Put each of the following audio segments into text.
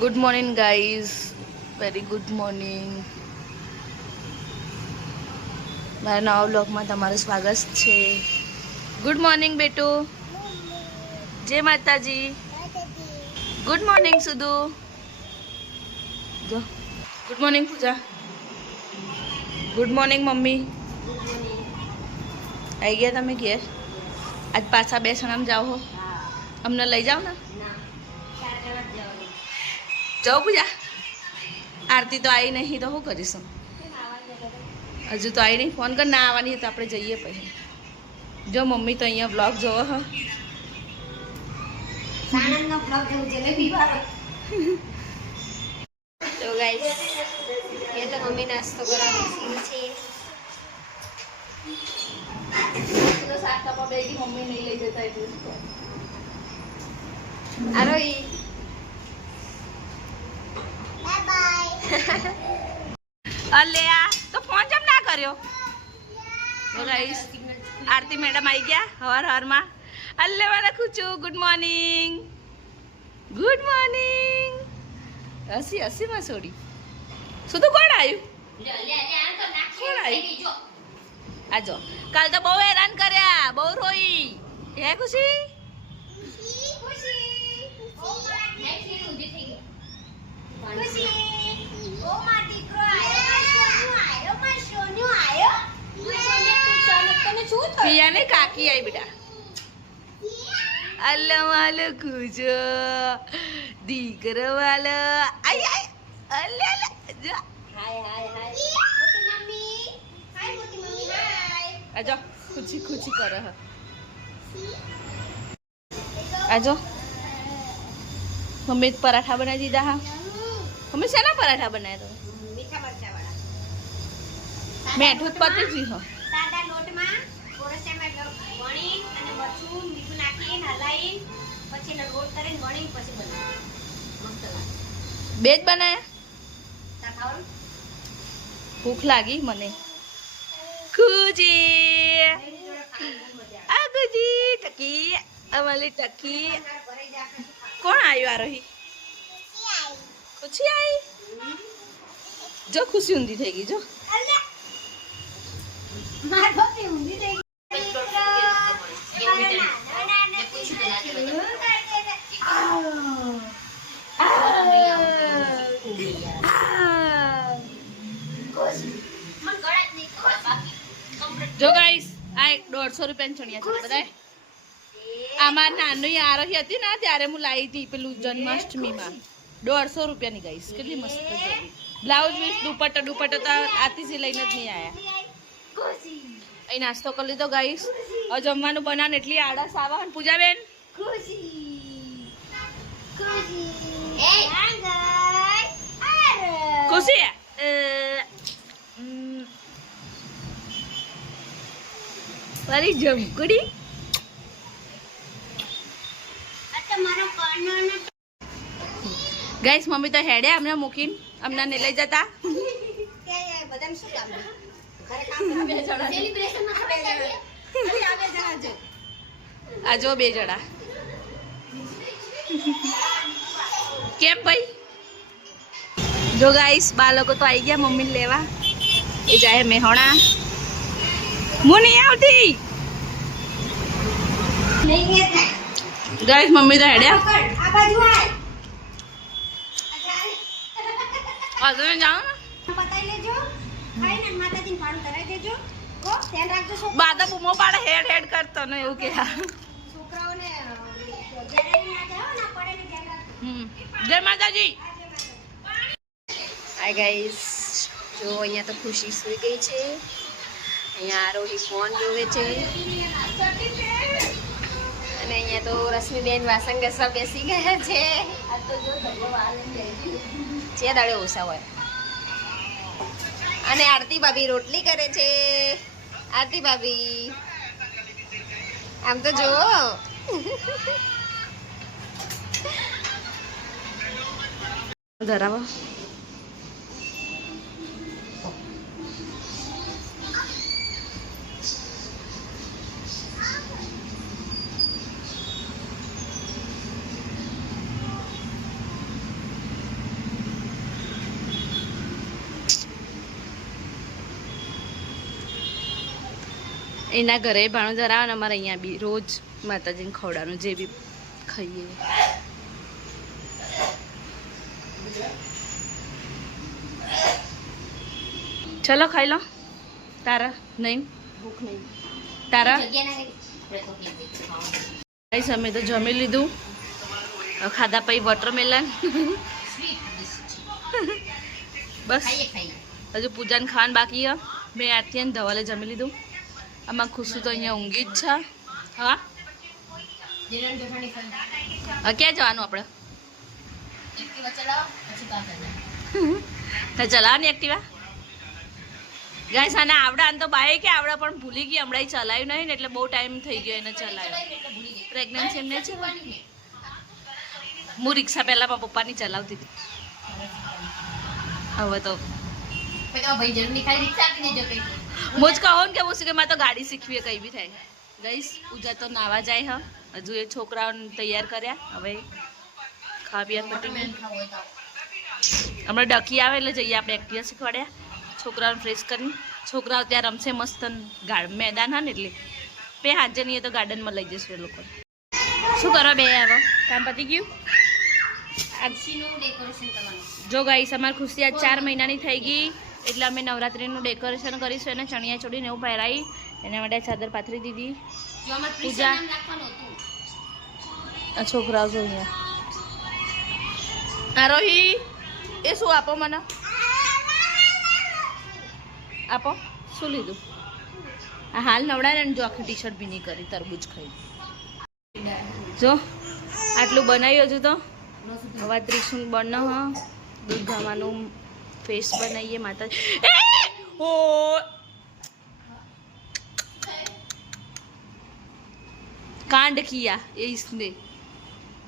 Good morning guys very good morning મારા નવા બ્લોગમાં તમારું સ્વાગત છે. ગુડ મોર્નિંગ બેટુ. જય માતાજી. ગુડ મોર્નિંગ સુધુ. જો. Good morning Pooja. Good morning mummy. આવી ગયા તમે ઘેર? આજ પાછા બે સણામ જાઓ અમને લઈ જાઓ ને? જાઓ પૂજા. આરતી તો આવી નહીં તો શું કરીશું? હજુ તો આવી નહીં. ફોન કર ના આવવાની તો આપણે જઈએ પછી. જો મમ્મી તો અહીંયા બ્લોગ જોવો હ. તો ગાઈસ એ તો મમ્મી નાસ્તો કરાવી છે. તો શાક કાપવા બેગી મમ્મી નહીં લઈ જતા એટલું આરોહી અલે આ, તો ફોન જમ ના કર્યો? ગાઈસ આરતી મેડમ આવી ગયા હવાર હવારમાં. અલ્લે મારા ખુચું ગુડ મોર્નિંગ ગુડ મોર્નિંગ હસી હસી માં છોડી. શું તું કોણ આવ્યું કોણ આવ્યું આજો કાલ તો બહુ હેરાન કર્યા, બહુ રોઈ. હે ખુશી? પિયા કાકી આવી બેટા. અલ્લે વાલો ખુજો દીકરો વાલો આઈ. અલ્લે અલ્લે. જો. આ જો ખુશી કરો હ. આ જો. મમ્મી પરાઠા બનાવી દીધા હા. મમ્મી શેના પરાઠા બનાવ્યા તમે? મીઠા મરચા વાળા મેઠું પતી જ હો સાદા લોટમાં કોરસિયામાં વણી અને મરચું મીઠું નાખીને હલાવી પછી એનો રોટ કરીને વણી પછી બનાવી. મસ્ત લાગે. બે જ બનાયા? ભૂખ લાગી મને. ખુજી આ ખુજી ટકી અમારી ટકી. કોણ આવ્યું આરોહી ખુશી આઈ. જો ખુશી ઊંધી થઈ ગઈ જો. જો ગાઈસ આ એક દોઢસો રૂપિયાની ચણિયા છે બધા આમાં નાનું આરોહી હતી ને ત્યારે હું લાવી હતી પેલું જન્માષ્ટમીમાં. દોઢસો રૂપિયાની ગાઈસ. કેટલી મસ્ત બ્લાઉઝ પીસ દુપટ્ટો દુપટ્ટો તો આતીથી લઈને જ નહીં આવ્યા અહીં નાસ્તો કરી લીધો ગાઈશ હવે જમવાનું બનાવવાનું એટલી આળસ આવે ને પૂજાબેન? ખુશી. મારી જમકુડી ગાઈસ મમ્મી તો હેડે અમને મૂકીને. અમને ને લઈ જતા. આ જો બે જણા. કેમ ભાઈ? જો ગાઈસ બાળકો તો આવી ગયા મમ્મીને લેવા. એ જાય મેહોણા. હું નહીં આવતી. ગાઈસ મમ્મી તો હેડ્યા આ આય જાઓ ને. બતાવી લેજો. ખાઈને માતાજીને પાણી ધરાઈ દેજો. કો ધ્યાન રાખજો છોકરા. બાદા બૂમો પાડે હેડ હેડ કરતો ને એવું કે. છોકરાઓને જ્યારે ના જાઓ ના પડે ને ધ્યાન રાખજો જય માતાજી. હાય ગાઈસ જો અહીંયા તો ખુશી સુઈ ગઈ છે. અહીંયા આરોહી ફોન જોવે છે. અને અહીંયા તો રશ્મિબેન વાસણ ઘસવા બેસી ગયા છે. જે દાડે ઓછા હોય. અને આરતી ભાભી રોટલી કરે છે. આરતી ભાભી. આમ તો જો ધરાવો. એના ઘરે ભાણું આવે ને અમારે અહીંયા બી રોજ માતાજીને ખવડાવવાનું જે બી ખાઈએ. ચલો ખાઈ લો. તારા નહીં? ભૂખ નહીં. તારા? ગાઈસ અમે તો જમી લીધું. ખાધા પછી વોટરમેલન બસ. હજુ પૂજાને ખાવાનું બાકી મેં આરતી ધવલે જમી લીધું. આમાં ખુશું તો અહીંયા ઊંઘી જ છે. હા? ક્યાં જવાનું આપણે. તો ચલાવવાની એક્ટિવા ગાઈસ આને આવડે, આને તો બાઈક આવડે, પણ ભૂલી ગઈ હમણાં ચલાવ્યું નહીં ને, એટલે બહુ ટાઈમ થઈ ગયો એને ચલાવ્યો પ્રેગ્નન્સી એમને છે હું રિક્ષા પહેલાં મારા પપ્પાની ચલાવતી હતી. હવે તો ભાઈ જરૂર ખાલી રિક્ષા આપી દેજો. મુજ કહો ને કે હું શું કે મારે તો ગાડી શીખવી કઈ બી થાય. ગઈશ પૂજા તો નાવા જાય હ. હજુ એ છોકરાઓને તૈયાર કર્યા. હવે ખા પીયા ખાવું તો. હમણાં ડકી આવે એટલે જઈએ આપણે એક્ટિવા શીખવાડ્યા. છોકરાઓને ફ્રેશ કરીને. છોકરાઓ ત્યાં રમશે મસ્ત ગાર્ડ મેદાન હા ને એટલે. બે હાજર નહીં તો ગાર્ડનમાં લઈ જશું એ લોકો શું કરો બે હવે? કામ પતી ગયું. જો ગાઈસ અમારી ખુશી આજ ચાર મહિનાની થઈ ગઈ. એટલે અમે નવરાત્રીનું ડેકોરેશન કરીશું એને ચણિયા ચોડીને એવું પહેરાવી એના માટે ચાદર પાથરી દીધી. પૂજા. આ છોકરાઓ અહીંયા. આરોહી એ શું આપો મને? આપો. શું લીધું? આ હાલ નવડાવે ને જો આખી ટી શર્ટ ભીની કરી તરબૂચ ખાઈ. જો આટલું બનાવ્યું હજુ તો. હવે બન હ. દૂધ ગાવાનું ફેસ બનાવીએ માતા એ! ઓ કાંડ કિયા એ इसने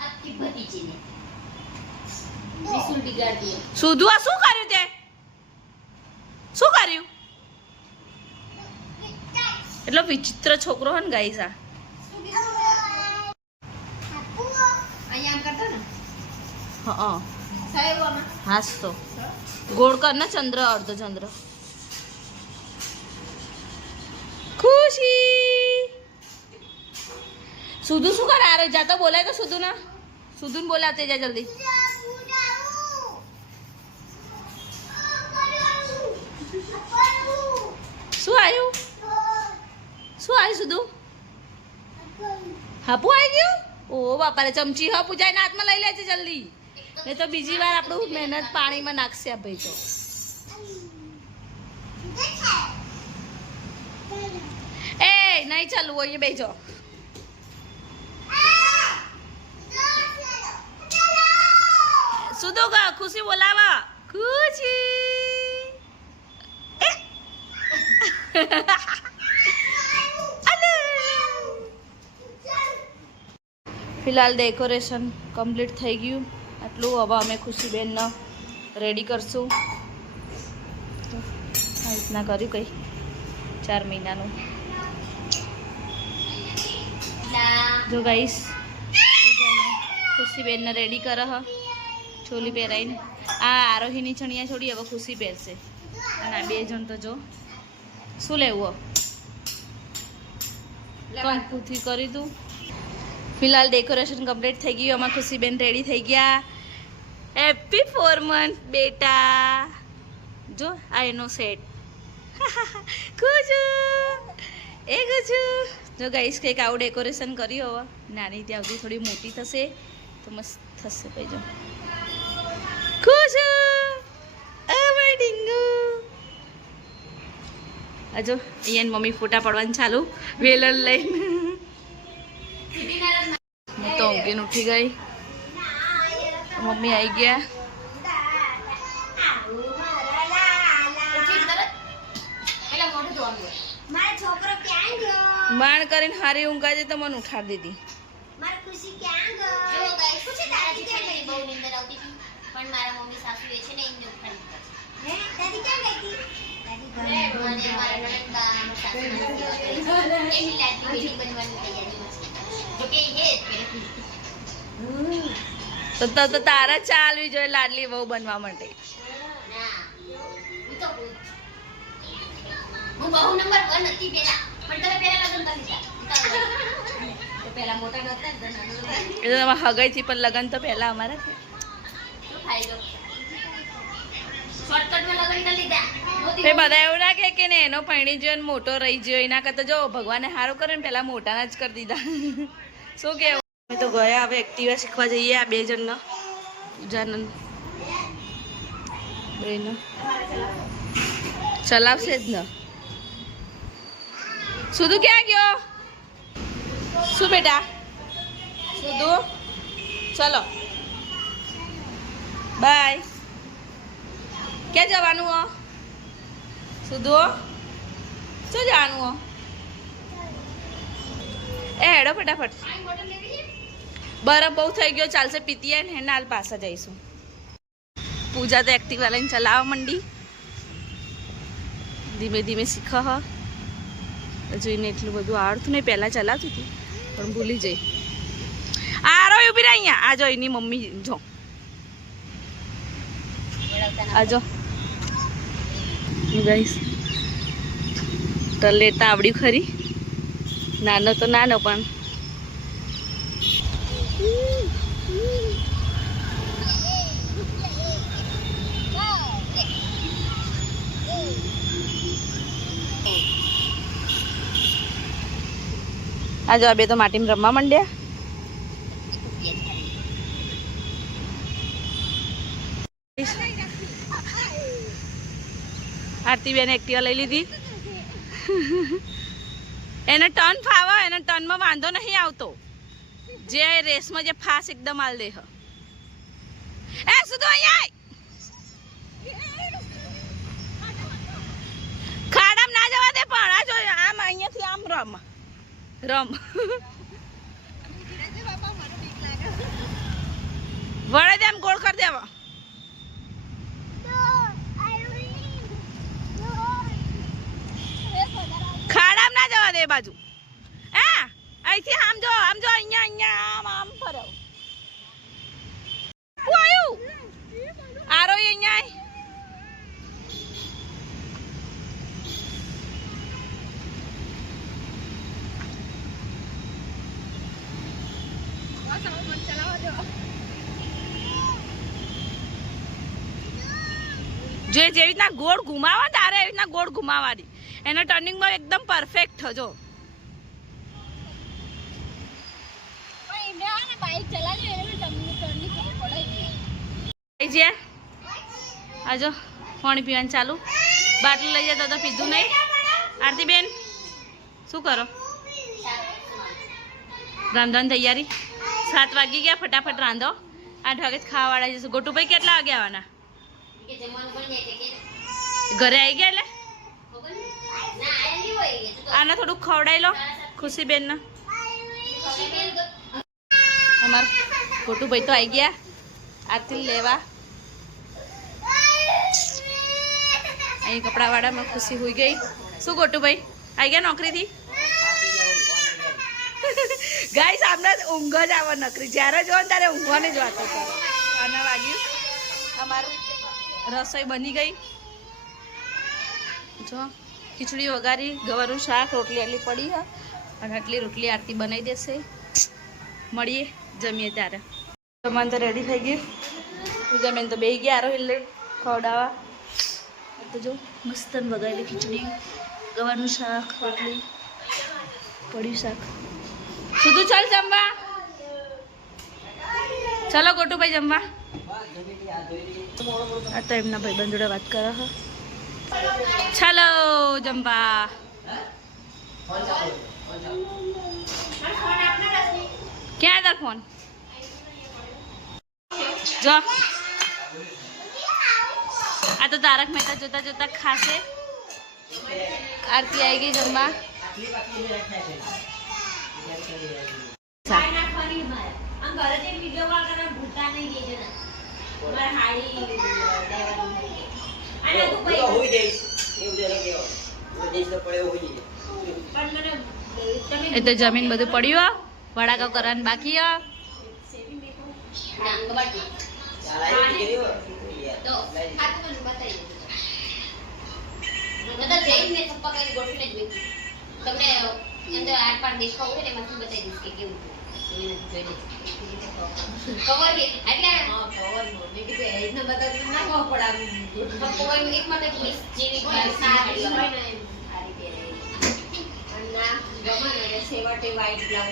આખી ભતીજીને. ત્રિશૂલ બિગાડી દીએ. સુધુ આ શું કર્યું તે શું કર્યું એટલો વિચિત્ર છોકરો હે ને ગાઈસ આ અહીંયા આમ કરતો ને હા થયું આમાં હાસ તો ગોળ કર ને ચંદ્ર અર્ધ ચંદ્ર ખુશી સુધુ શું કરે આરે જા તો બોલાય તો સુધુ ના સુધુ ને બોલાવતે જા જલ્દી શું આવ્યું શું આવ્યું સુધુ હાપુ આવી ગયું ઓ બાપા ચમચી હાપુ જાય હાથમાં લઈ લેજે જલ્દી નહીં તો બીજી વાર આપણું મહેનત પાણીમાં નાખશે ભાઈ તો. એ, નહીં ચાલુ અહીંયા બેજો સુધો ગા ખુશી બોલાવા. ખુશી. ફિલહાલ ડેકોરેશન કમ્પ્લીટ થઈ ગયું. આટલું. હવે અમે ખુશીબેનને રેડી કરશું. તો આ રીતના કર્યું કંઈ. ચાર મહિનાનું. જો ગાઈસ ખુશીબેનને રેડી કર ચોલી પહેરાઈને. આ આરોહીની ચણિયા છોડી હવે ખુશી પહેરશે. અને આ બે જણ તો જો શું લેવું કંકુથી કરી તું ફિલહાલ ડેકોરેશન કમ્પ્લીટ થઈ ગયું. અમાર ખુશીબેન રેડી થઈ ગયા. હેપી ફોર મંથ બેટા જો આ એનો સેટ કુજુ એ કુજુ જો ગાઈશ કંઈક આવું ડેકોરેશન કર્યું હવે. નાની ત્યાં સુધી થોડી મોટી થશે તો મસ્ત થશે ભાઈ જો. ખુશુ આ ડીંગુ. આ જો અહીંયા એની મમ્મી ફોટા પડવાનું ચાલુ. વેલણ લઈને. હું તો ઊંઘીને ઉઠી ગઈ. મમ્મી આવી ગયા. બાણ કરીને હારી ઊંઘા તો મને ઉઠાડી દીધી. બનવાની છે. જો કે એ જ પહેલેથી. તો તો તારા ચાલવી જોઈએ લાડલી બહુ બનવા માટે. હગાઈ હું બહુ નંબર હતી પેલા પણ તમે પહેલા લગ્ન કરી દીધા. તો પહેલા મોટા નહોતા પણ લગ્ન તો અમારા છે. બધા એવું ના કે ને એનો પૈણી ગયો મોટો રહી ગયો એના કરતા જો ભગવાને સારું કરે ને પેલા મોટાના જ કરી દીધા. શું કેવું? અમે તો ગયા, હવે એક્ટિવા શીખવા જઈએ આ બે જણનો. પૂજાનંદ બેનો ચલાવશે જ ન. સુધુ ક્યાં ગયો? શું બેટા? સુધુ, ચલો. બાય. ક્યાં જવાનું હો? સુધુ, શું જવાનું હો? એ હેડો ફટાફટ. બરફ બહુ થઈ ગયો, ચાલશે પીતીએ ને હેના હાલ પાછા જઈશું. પૂજા તો એક્ટિવા લઈને ચલાવવા માંડી. ધીમે ધીમે શીખ જોઈને એટલું બધું આવડતું નહીં, પહેલાં ચલાવતી હતી, પણ ભૂલી જઈ. આ રો ઊભી રહી અહીંયા. આ જો એની મમ્મી, જો. આ જો. ગઈશ તો લેતા આવડ્યું ખરી. નાનો તો નાનો, પણ આ જો બે તો માટીમાં રમવા માંડ્યા. આરતી બેન એક્ટિવા લઈ લીધી. એને ટર્ન ફાવો, એને ટર્નમાં વાંધો નહીં આવતો. જે રેસમાં જે ફાસ એકદમ આલ દે એ, સુધો અહીંયા. ખાડામાં ના જવા દે પણ, આ જો આમ અહીંયાથી આમ રમ. રમ. વળે આમ ગોળ કરી દેવા ખાડામાં ના જવા દે બાજુ. હા? અહીંથી આમ જો આમ જો, અહીંયા અહીંયા, આમ આમ ફરો હું આવ્યું આરો અહીંયા આય. જે જેવી રીતના ગોળ ઘુમાવા તારે એવી રીતના ગોળ ઘુમાવાની એના ટર્નિંગમાં એકદમ પરફેક્ટ થજો આજો પાણી પીવાનું ચાલુ. બાટલી લઈ જતો તો પીધું નહીં. આરતી બેન શું કરો? રામધાન તૈયારી. સાત વાગી ગયા ફટાફટ રાંધો. આઠ વાગે જ ખાવાવાળા જશે ગોટુભાઈ કેટલા વાગે આવવાના? ઘરે આવી ગયા એટલે? આને થોડુંક ખવડાવી લો ખુશીબેનને. ખુશીબેન અમાર ગોટુભાઈ તો આવી ગયા. આરતી લેવા. અહીં કપડાવાળામાં ખુશી હોઈ ગઈ. શું ગોટુભાઈ આવી ગયા નોકરીથી? ગાય આમને ઊંઘ જ આવે નકરી. જ્યારે જો ને ત્યારે ઊંઘવાની જ વાતો કરે અને વાગ્યું અમારું રસોઈ બની ગઈ. જો, ખીચડી વઘારી, ગવારનું શાક, રોટલી આટલી પડી હ. અને આટલી રોટલી આરતી બનાવી દેશે. મળીએ, જમીએ ત્યારે. જમવાનું તો રેડી થઈ ગયું. જમીને તો બે ગયા, આરો એટલે ખવડાવવા. તો જો મસ્ત વગાડેલી ખીચડી. ગવાનું શાક, રોટલી, પડ્યું શાક. સુધું, ચાલ જમવા. ચાલો ગોટુભાઈ જમવા. આ તો એમના ભાઈબંધ જોડે વાત કરો હો. ચલો જમવા. ક્યાં તાર ફોન? જો. આ તો તારક મહેતા જોતા જોતા ખાશે. આરતી આવી ગઈ જમવા. એ તો જમીન બધું પડ્યું હો. વડાકાવ કરવાનું બાકી મૂકી તમને અંદર આર પાર દેખાવ હોય ને એમાંથી બતાવી દઈશ કે કેવું એક માટે જેવી સારી અને છેવટે તો આમ.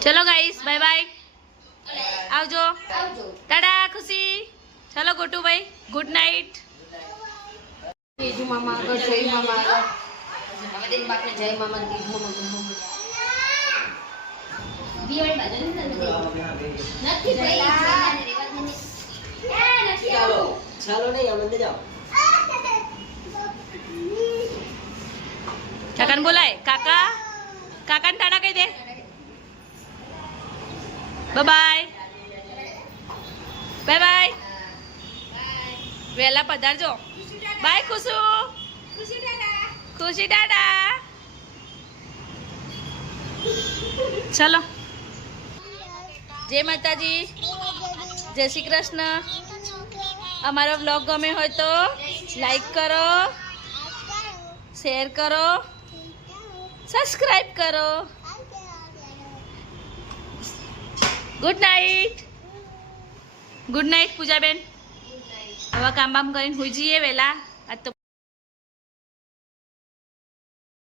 ચલો ગાઈસ બાય બાય આવજો. આવજો. ટાટા ખુશી. ચલો ગોટુભાઈ ગુડ નાઇટ જય મામા જય મામા જય મામા બોલાય. કાકા, કાકાને ટાટા કહી દે. બાય બાય બાય વહેલા પધારજો. બાય, ખુશુ. ખુશી દાદા ચલો. જય માતાજી. જય શ્રી કૃષ્ણ. અમારો બ્લોગ ગમે હોય તો લાઈક કરો શેર કરો સબસ્ક્રાઈબ કરો. ગુડ નાઇટ ગુડ નાઇટ પૂજાબેન. હવે કામ બામ કરીને હુઈ જઈએ વહેલા